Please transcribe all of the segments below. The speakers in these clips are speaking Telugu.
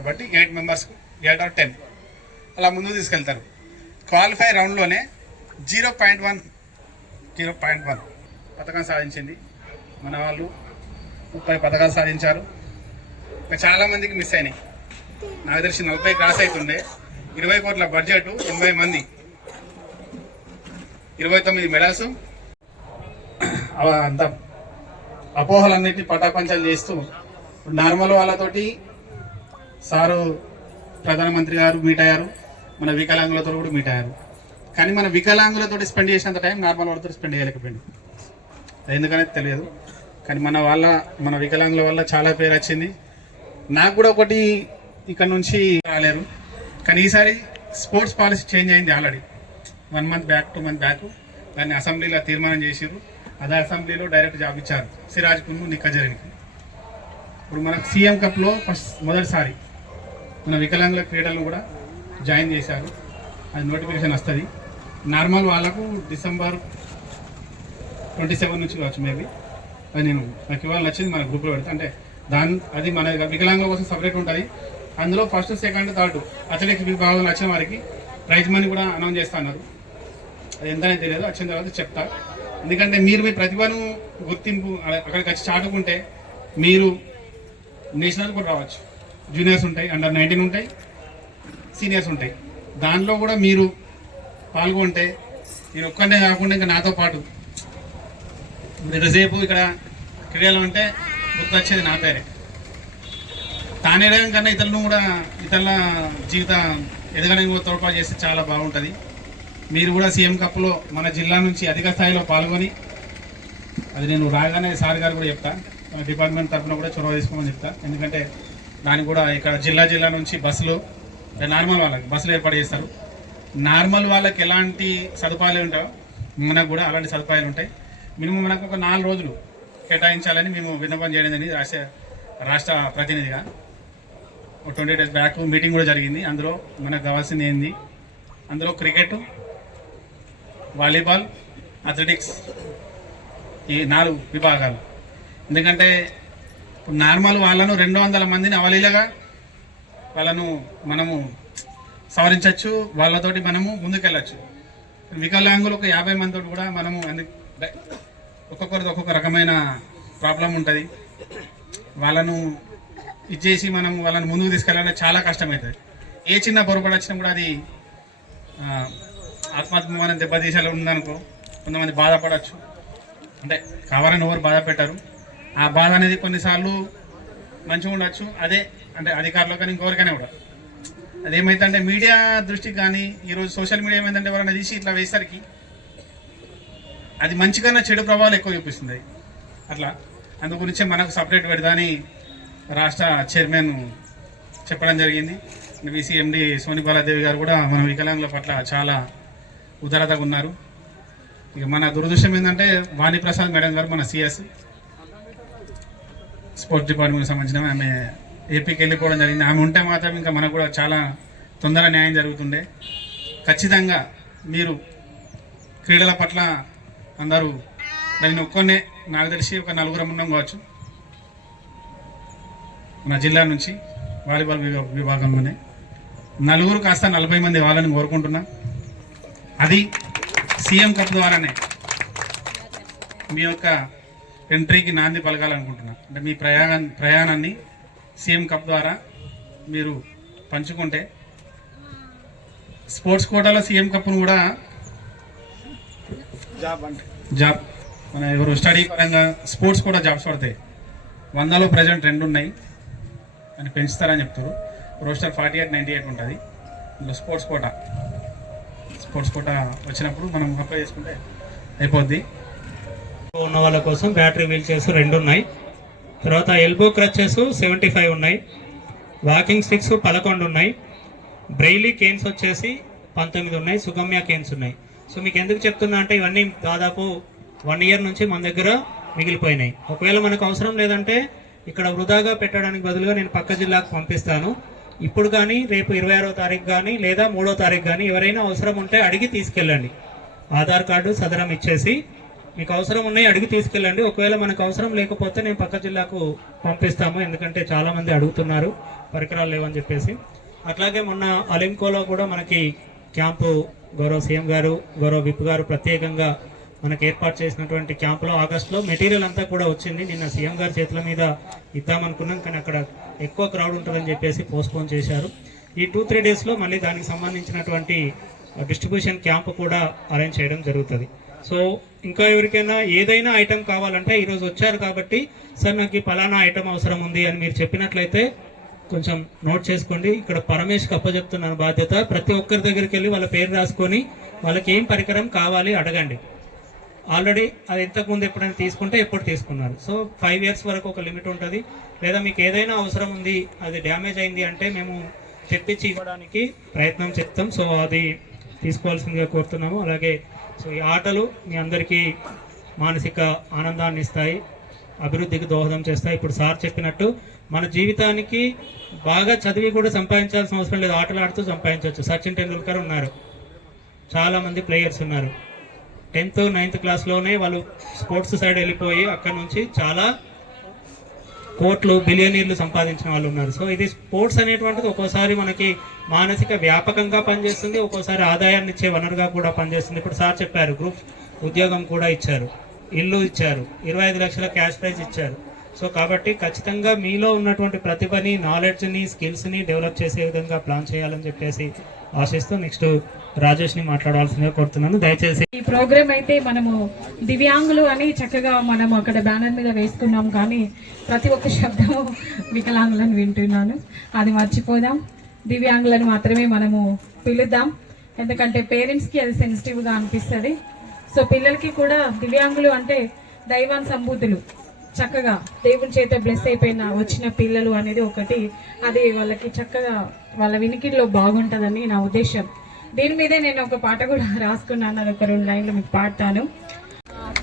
కాబట్టి eight members eight or ten. అలా ముందుకు తీసుకెళ్తారు. Qualify రౌండ్లోనే zero point one zero point one పథకం సాధించింది. మన వాళ్ళు ముప్పై పథకాలు సాధించారు. ఇంకా చాలామందికి మిస్ అయినాయి. నాకు తెలిసి నలభై క్రాస్ అవుతుండే. ఇరవై కోట్ల బడ్జెట్ ఎనభై మంది. ఇరవై తొమ్మిది మెడల్స్ అంత అపోహలన్నిటిని పటాపంచాలు చేస్తూ నార్మల్ వాళ్ళతోటి సారు ప్రధానమంత్రి గారు మీట్ అయ్యారు మన వికలాంగులతో కూడా మీట్ అయ్యారు కానీ మన వికలాంగులతో స్పెండ్ చేసినంత టైం నార్మల్ వాళ్ళతో స్పెండ్ చేయలేకపోయింది ఎందుకనేది తెలియదు. కానీ మన వాళ్ళ మన వికలాంగుల వల్ల చాలా పేరు వచ్చింది. నాకు కూడా ఒకటి ఇక్కడ నుంచి రాలేరు. కానీ ఈసారి స్పోర్ట్స్ పాలసీ చేంజ్ అయింది already. One month back two month back దాన్ని అసెంబ్లీలో తీర్మానం చేసిర్రు. అదే అసెంబ్లీలో డైరెక్ట్ జాబ్ ఇచ్చారు. సిరాజ్ కున్ను నిక్కజరికి ఇప్పుడు మనకు సీఎం కప్లో ఫస్ట్ మొదటిసారి మన వికలాంగుల క్రీడలను కూడా జాయిన్ చేశారు. అది నోటిఫికేషన్ వస్తుంది. నార్మల్ వాళ్ళకు డిసెంబర్ ట్వంటీ సెవెన్ నుంచి కావచ్చు మేబీ. అది నేను నాకు ఇవాళ నచ్చింది మన గ్రూప్లో పెడతా. అంటే దాని అది మన వికలాంగుల కోసం సపరేట్ ఉంటుంది. అందులో ఫస్ట్ సెకండ్ థర్డ్ అథ్లెటిక్స్ విభాగంలో వచ్చిన వారికి ప్రైజ్ మనీ కూడా అనౌన్స్ చేస్తున్నారు అది ఎంతనే తెలియదు. వచ్చిన తర్వాత చెప్తా. ఎందుకంటే మీరు మీ ప్రతిభను గుర్తింపు అక్కడికి వచ్చి చాటుకుంటే మీరు నేషనల్ కూడా రావచ్చు. జూనియర్స్ ఉంటాయి అండర్ నైన్టీన్ ఉంటాయి సీనియర్స్ ఉంటాయి. దాంట్లో కూడా మీరు పాల్గొంటే నేను ఒక్కనే కాకుండా ఇంకా నాతో పాటు ఎంతసేపు ఇక్కడ క్రీడలు అంటే గుర్తొచ్చేది నా పేరే. తానేయడం కన్నా ఇతరులను కూడా ఇతరుల జీవిత ఎదగడానికి కూడా తోడ్పాటు చేస్తే చాలా బాగుంటుంది. మీరు కూడా సీఎం కప్లో మన జిల్లా నుంచి అధిక స్థాయిలో పాల్గొని అది నేను రాగానే సార్ గారు కూడా చెప్తా డిపార్ట్మెంట్ తరఫున కూడా చొరవ తీసుకోమని చెప్తా. ఎందుకంటే దానికి కూడా ఇక్కడ జిల్లా జిల్లా నుంచి బస్సులు నార్మల్ వాళ్ళకి బస్సులు ఏర్పాటు చేస్తారు. నార్మల్ వాళ్ళకి ఎలాంటి సదుపాయాలు ఉంటాయో మనకు కూడా అలాంటి సదుపాయాలు ఉంటాయి. మినిమం మనకు ఒక నాలుగు రోజులు కేటాయించాలని మేము విన్నపం చేయడం జరిగింది రాష్ట్ర రాష్ట్ర ప్రతినిధిగా. ఒక ట్వంటీ డేస్ బ్యాక్ మీటింగ్ కూడా జరిగింది. అందులో మనకు కావాల్సింది ఏంది? అందులో క్రికెట్ వాలీబాల్ అథ్లెటిక్స్ ఈ నాలుగు విభాగాలు. ఎందుకంటే ఇప్పుడు నార్మల్ వాళ్ళను రెండు వందల మందిని అవలీలగా వాళ్ళను మనము సవరించవచ్చు వాళ్ళతోటి మనము ముందుకెళ్ళచ్చు. వికలాంగులు ఒక యాభై మందితో కూడా మనము అందు ఒక్కొక్కరిది ఒక్కొక్క రకమైన ప్రాబ్లం ఉంటుంది. వాళ్ళను ఇచ్చేసి మనం వాళ్ళని ముందుకు తీసుకెళ్ళాలంటే చాలా కష్టమవుతుంది ఏ చిన్న పొరపాటు వచ్చినా కూడా అది ఆ, ఆత్మాత్మానం దెబ్బతీసేలా ఉందనుకో కొంతమంది బాధపడవచ్చు అంటే కావాలని ఎవరు బాధ పెట్టారు ఆ బాధ అనేది కొన్నిసార్లు మంచిగా ఉండొచ్చు. అదే అంటే అధికారులు కానీ ఇంకొకరికైనా కూడా. అదేమైతే మీడియా దృష్టికి కానీ ఈరోజు సోషల్ మీడియా ఏమైందంటే ఎవరైనా తీసి ఇట్లా వేసరికి అది మంచికన్నా చెడు ప్రభావాలు ఎక్కువ చూపిస్తుంది. అట్లా. అందు గురించి మనకు సపరేట్ పెడదాని రాష్ట్ర చైర్మన్ చెప్పడం జరిగింది. విసిఎండి సోని బాలాదేవి గారు కూడా మన వికలాంగుల పట్ల చాలా ఉదారతగా ఉన్నారు. ఇక మన దురదృష్టం ఏంటంటే వాణిప్రసాద్ మేడం గారు మన సిఎస్. స్పోర్ట్స్ డిపార్ట్మెంట్కి సంబంధించిన ఆమె ఏపీకి వెళ్ళిపోవడం జరిగింది. ఆమె ఉంటే మాత్రం ఇంకా మనకు కూడా చాలా తొందర న్యాయం జరుగుతుండే. ఖచ్చితంగా మీరు క్రీడల పట్ల అందరూ నేను ఒక్కొన్నే నాకు తెలిసి ఒక నలుగురం ఉన్నాం కావచ్చు. మన జిల్లా నుంచి వాలీబాల్ విభా- విభాగంలోనే నలుగురు కాస్త నలభై మంది వాళ్ళని కోరుకుంటున్నా. అది సీఎం కప్ ద్వారానే. మీ యొక్క ఎంట్రీకి నాంది పలకాలనుకుంటున్నా. అంటే మీ ప్రయాణ ప్రయాణాన్ని సీఎం కప్ ద్వారా మీరు పంచుకుంటే స్పోర్ట్స్ కోటాలో సీఎం కప్ను కూడా జాబ్ అంటే. జాబ్. మన ఎవరు స్టడీ పరంగా స్పోర్ట్స్ కూడా జాబ్స్ పడతాయి. వందలో ప్రజెంట్ రెండు ఉన్నాయి అని పెంచుతారని చెప్తారు. Roster forty eight ninety eight ఉంటుంది. ఇందులో స్పోర్ట్స్ కోటా. స్పోర్ట్స్ కోటా వచ్చినప్పుడు మనం అప్లై చేసుకుంటే అయిపోద్ది. ఉన్న వాళ్ళ కోసం బ్యాటరీ వీల్ చైర్స్ రెండు ఉన్నాయి. తర్వాత ఎల్బో క్రచెస్ సెవెంటీ ఫైవ్ ఉన్నాయి. వాకింగ్ స్టిక్స్ పదకొండు ఉన్నాయి. బ్రెయిలీ కేన్స్ వచ్చేసి పంతొమ్మిది ఉన్నాయి. సుగమ్య కేన్స్ ఉన్నాయి. సో మీకు ఎందుకు చెప్తున్నా అంటే ఇవన్నీ దాదాపు వన్ ఇయర్ నుంచి మన దగ్గర మిగిలిపోయినాయి. ఒకవేళ మనకు అవసరం లేదంటే ఇక్కడ వృధాగా పెట్టడానికి బదులుగా నేను పక్క జిల్లాకు పంపిస్తాను. ఇప్పుడు కానీ రేపు ఇరవై ఆరో తారీఖు కానీ లేదా మూడో తారీఖు కానీ ఎవరైనా అవసరం ఉంటే అడిగి తీసుకెళ్ళండి. ఆధార్ కార్డు సదరం ఇచ్చేసి మీకు అవసరం ఉన్నాయి అడిగి తీసుకెళ్ళండి. ఒకవేళ మనకు అవసరం లేకపోతే నేను పక్క జిల్లాకు పంపిస్తాము. ఎందుకంటే చాలామంది అడుగుతున్నారు పరికరాలు లేవని చెప్పేసి. అట్లాగే మొన్న అలింకోలో కూడా మనకి క్యాంపు గౌరవ సీఎం గారు గౌరవ విప్ గారు ప్రత్యేకంగా మనకు ఏర్పాటు చేసినటువంటి క్యాంపులో ఆగస్టులో మెటీరియల్ అంతా కూడా వచ్చింది. నిన్న సీఎం గారి చేతుల మీద ఇద్దామనుకున్నాం కానీ అక్కడ ఎక్కువ క్రౌడ్ ఉంటుందని చెప్పేసి పోస్ట్పోన్ చేశారు. ఈ టూ త్రీ డేస్లో మళ్ళీ దానికి సంబంధించినటువంటి డిస్ట్రిబ్యూషన్ క్యాంప్ కూడా అరేంజ్ చేయడం జరుగుతుంది. సో ఇంకా ఎవరికైనా ఏదైనా ఐటెం కావాలంటే ఈరోజు వచ్చారు కాబట్టి సార్ నాకు ఈ పలానా ఐటెం అవసరం ఉంది అని మీరు చెప్పినట్లయితే కొంచెం నోట్ చేసుకోండి. ఇక్కడ పరమేష్కి అప్పచెప్తున్నాను బాధ్యత. ప్రతి ఒక్కరి దగ్గరికి వెళ్ళి వాళ్ళ పేరు రాసుకొని వాళ్ళకి ఏం పరికరం కావాలి అడగండి. ఆల్రెడీ అది ఇంతకుముందు ఎప్పుడైనా తీసుకుంటే ఎప్పుడు తీసుకున్నారు. సో ఫైవ్ ఇయర్స్ వరకు ఒక లిమిట్ ఉంటుంది. లేదా మీకు ఏదైనా అవసరం ఉంది అది డ్యామేజ్ అయింది అంటే మేము తెప్పించి ఇవ్వడానికి ప్రయత్నం చేస్తాం. సో అది తీసుకోవాల్సిందిగా కోరుతున్నాము. అలాగే సో ఈ ఆటలు మీ అందరికీ మానసిక ఆనందాన్ని ఇస్తాయి అభివృద్ధికి దోహదం చేస్తాయి. ఇప్పుడు సార్ చెప్పినట్టు మన జీవితానికి బాగా చదివి కూడా సంపాదించాల్సిన అవసరం లేదు. ఆటలు ఆడుతూ సంపాదించవచ్చు. సచిన్ టెండూల్కర్ ఉన్నారు. చాలామంది ప్లేయర్స్ ఉన్నారు. టెన్త్ నైన్త్ క్లాస్లోనే వాళ్ళు స్పోర్ట్స్ సైడ్ వెళ్ళిపోయి అక్కడ నుంచి చాలా కోట్లు బిలియనీర్లు సంపాదించిన వాళ్ళు ఉన్నారు. సో ఇది స్పోర్ట్స్ అనేటువంటిది ఒక్కోసారి మనకి మానసిక వ్యాపకంగా పనిచేస్తుంది ఒక్కోసారి ఆదాయాన్ని ఇచ్చే వనరుగా కూడా పనిచేస్తుంది. ఇప్పుడు సార్ చెప్పారు గ్రూప్ ఉద్యోగం కూడా ఇచ్చారు ఇల్లు ఇచ్చారు ఇరవై ఐదు లక్షల క్యాష్ ప్రైజ్ ఇచ్చారు. సో కాబట్టి ఖచ్చితంగా మీలో ఉన్నటువంటి ప్రతిభని నాలెడ్జ్ని స్కిల్స్ని డెవలప్ చేసే విధంగా ప్లాన్ చేయాలని చెప్పేసి ఆశిస్తూ నెక్స్ట్ రాజేష్ని మాట్లాడాల్సిందిగా కోరుతున్నాను. దయచేసి ఈ ప్రోగ్రామ్ అయితే మనము దివ్యాంగులు అని చక్కగా మనం అక్కడ బ్యానర్ మీద వేసుకున్నాం కానీ ప్రతి ఒక్క శబ్దం వికలాంగులను వింటున్నాను. అది మర్చిపోదాం. దివ్యాంగులను మాత్రమే మనము పిలుద్దాం. ఎందుకంటే పేరెంట్స్కి అది సెన్సిటివ్గా అనిపిస్తుంది. సో పిల్లలకి కూడా దివ్యాంగులు అంటే దైవాన్ సంబూతులు. చక్కగా దేవుని చేత బ్లెస్ అయిపోయిన వచ్చిన పిల్లలు అనేది ఒకటి. అది వాళ్ళకి చక్కగా వాళ్ళ వినికిడిలో బాగుంటుందని నా ఉద్దేశం. దీని మీదే నేను ఒక పాట కూడా రాసుకున్నాను. అది ఒక రెండు లైన్లు మీకు పాడతాను.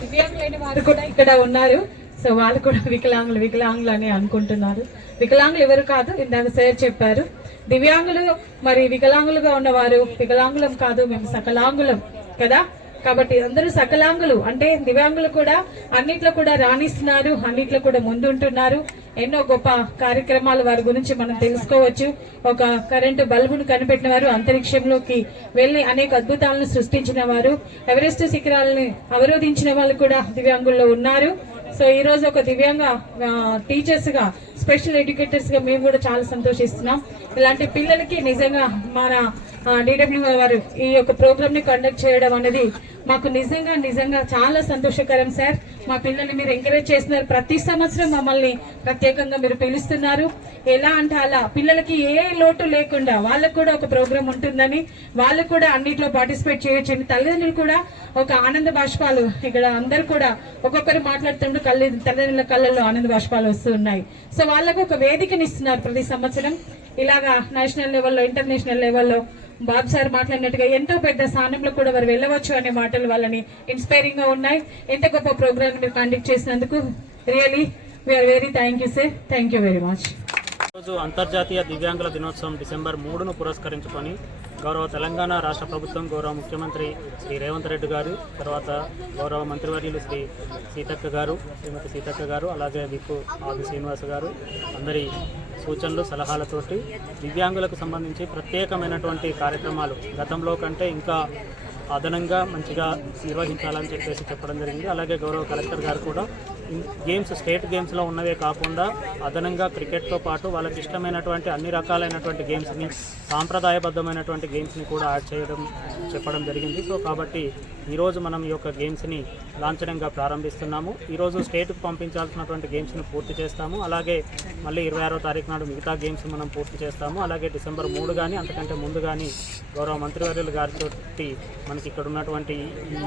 దివ్యాంగులైన వారు కూడా ఇక్కడ ఉన్నారు. సో వాళ్ళు కూడా వికలాంగులు వికలాంగులు అని అనుకుంటున్నారు. వికలాంగులు ఎవరు కాదు? ఇందాక సార్ చెప్పారు. దివ్యాంగులు మరి వికలాంగులుగా ఉన్నవారు వికలాంగులం కాదు. మేము సకలాంగులం కదా? కాబట్టి అందరూ సకలాంగులు. అంటే దివ్యాంగులు కూడా అన్నిట్లో కూడా రాణిస్తున్నారు. అన్నిట్లో కూడా ముందుంటున్నారు. ఎన్నో గొప్ప కార్యక్రమాలు వారి గురించి మనం తెలుసుకోవచ్చు. ఒక కరెంటు బల్బును కనిపెట్టిన వారు అంతరిక్షంలోకి వెళ్ళి అనేక అద్భుతాలను సృష్టించిన వారు ఎవరెస్ట్ శిఖరాలని అవరోధించిన వాళ్ళు కూడా దివ్యాంగుల్లో ఉన్నారు. సో ఈ రోజు ఒక దివ్యాంగ టీచర్స్గా స్పెషల్ ఎడ్యుకేటర్స్గా మేము కూడా చాలా సంతోషిస్తున్నాం. ఇలాంటి పిల్లలకి నిజంగా మన డిడబ్ల్యూ వారు ఈ యొక్క ప్రోగ్రామ్ని కండక్ట్ చేయడం అనేది మాకు నిజంగా నిజంగా చాలా సంతోషకరం సార్. మా పిల్లల్ని మీరు ఎంకరేజ్ చేస్తున్నారు. ప్రతి సంవత్సరం మమ్మల్ని ప్రత్యేకంగా మీరు పిలుస్తున్నారు. ఎలా అంటే అలా పిల్లలకి ఏ లోటు లేకుండా వాళ్ళకు కూడా ఒక ప్రోగ్రామ్ ఉంటుందని వాళ్ళు కూడా అన్నిట్లో పార్టిసిపేట్ చేయొచ్చని తల్లిదండ్రులు కూడా ఒక ఆనంద బాష్పాలు ఇక్కడ అందరు కూడా ఒక్కొక్కరు మాట్లాడుతుంటే కళ్ళు తల్లిదండ్రుల కళ్ళల్లో ఆనంద బాష్పాలు వస్తూ ఉన్నాయి. సో వాళ్ళకు ఒక వేదికని ఇస్తున్నారు ప్రతి సంవత్సరం. ఇలాగా నేషనల్ లెవెల్లో ఇంటర్నేషనల్ లెవెల్లో బాబు సార్ మాట్లాడినట్టుగా ఎంతో పెద్ద స్థానంలో కూడా వారు వెళ్ళవచ్చు అనే మాటలు వాళ్ళని ఇన్స్పైరింగ్గా ఉన్నాయి. ఎంత గొప్ప ప్రోగ్రామ్ మీరు కండక్ట్ చేసినందుకు really we are very thank you sir thank you very much రోజు అంతర్జాతీయ దివ్యాంగుల దినోత్సవం డిసెంబర్ మూడును పురస్కరించుకొని గౌరవ తెలంగాణ రాష్ట్ర ప్రభుత్వం గౌరవ ముఖ్యమంత్రి శ్రీ రేవంత్ రెడ్డి గారు తర్వాత గౌరవ మంత్రివర్యులు శ్రీ సీతక్క గారు శ్రీమతి సీతక్క గారు అలాగే దిక్కు ఆది శ్రీనివాస్ గారు. అందరి సూచనలు సలహాలతోటి దివ్యాంగులకు సంబంధించి ప్రత్యేకమైనటువంటి కార్యక్రమాలు గతంలో కంటే ఇంకా అదనంగా మంచిగా నిర్వహించాలని చెప్పేసి చెప్పడం జరిగింది. అలాగే గౌరవ కలెక్టర్ గారు కూడా గేమ్స్ స్టేట్ గేమ్స్లో ఉన్నవే కాకుండా అదనంగా క్రికెట్తో పాటు వాళ్ళకి ఇష్టమైనటువంటి అన్ని రకాలైనటువంటి గేమ్స్ని సాంప్రదాయబద్ధమైనటువంటి గేమ్స్ని కూడా యాడ్ చేయడం చెప్పడం జరిగింది. సో కాబట్టి ఈరోజు మనం ఈ యొక్క గేమ్స్ని లాంఛనంగా ప్రారంభిస్తున్నాము. ఈరోజు స్టేట్కి పంపించాల్సినటువంటి గేమ్స్ని పూర్తి చేస్తాము. అలాగే మళ్ళీ ఇరవై ఆరో తారీఖు నాడు మిగతా గేమ్స్ మనం పూర్తి చేస్తాము. అలాగే డిసెంబర్ మూడు కానీ అంతకంటే ముందు కానీ గౌరవ మంత్రివర్యులు గారితో మనకి ఇక్కడ ఉన్నటువంటి ఈ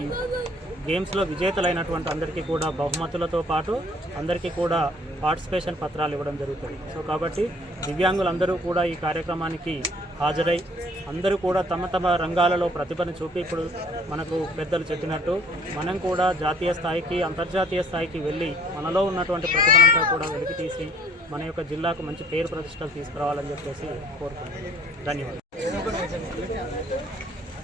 గేమ్స్లో విజేతలైనటువంటి అందరికీ కూడా బహుమతులతో పాటు అందరికీ కూడా పార్టిసిపేషన్ పత్రాలు ఇవ్వడం జరుగుతుంది. సో కాబట్టి దివ్యాంగులందరూ కూడా ఈ కార్యక్రమానికి హాజరై అందరూ కూడా తమ తమ రంగాలలో ప్రతిభను చూపి ఇప్పుడు మనకు పెద్దలు చెప్పినట్టు మనం కూడా జాతీయ స్థాయికి అంతర్జాతీయ స్థాయికి వెళ్ళి మనలో ఉన్నటువంటి ప్రతిభనంతా కూడా వెలికి తీసి మన యొక్క జిల్లాకు మంచి పేరు ప్రతిష్టలు తీసుకురావాలని చెప్పేసి కోరుకుంటున్నాను. ధన్యవాదాలు.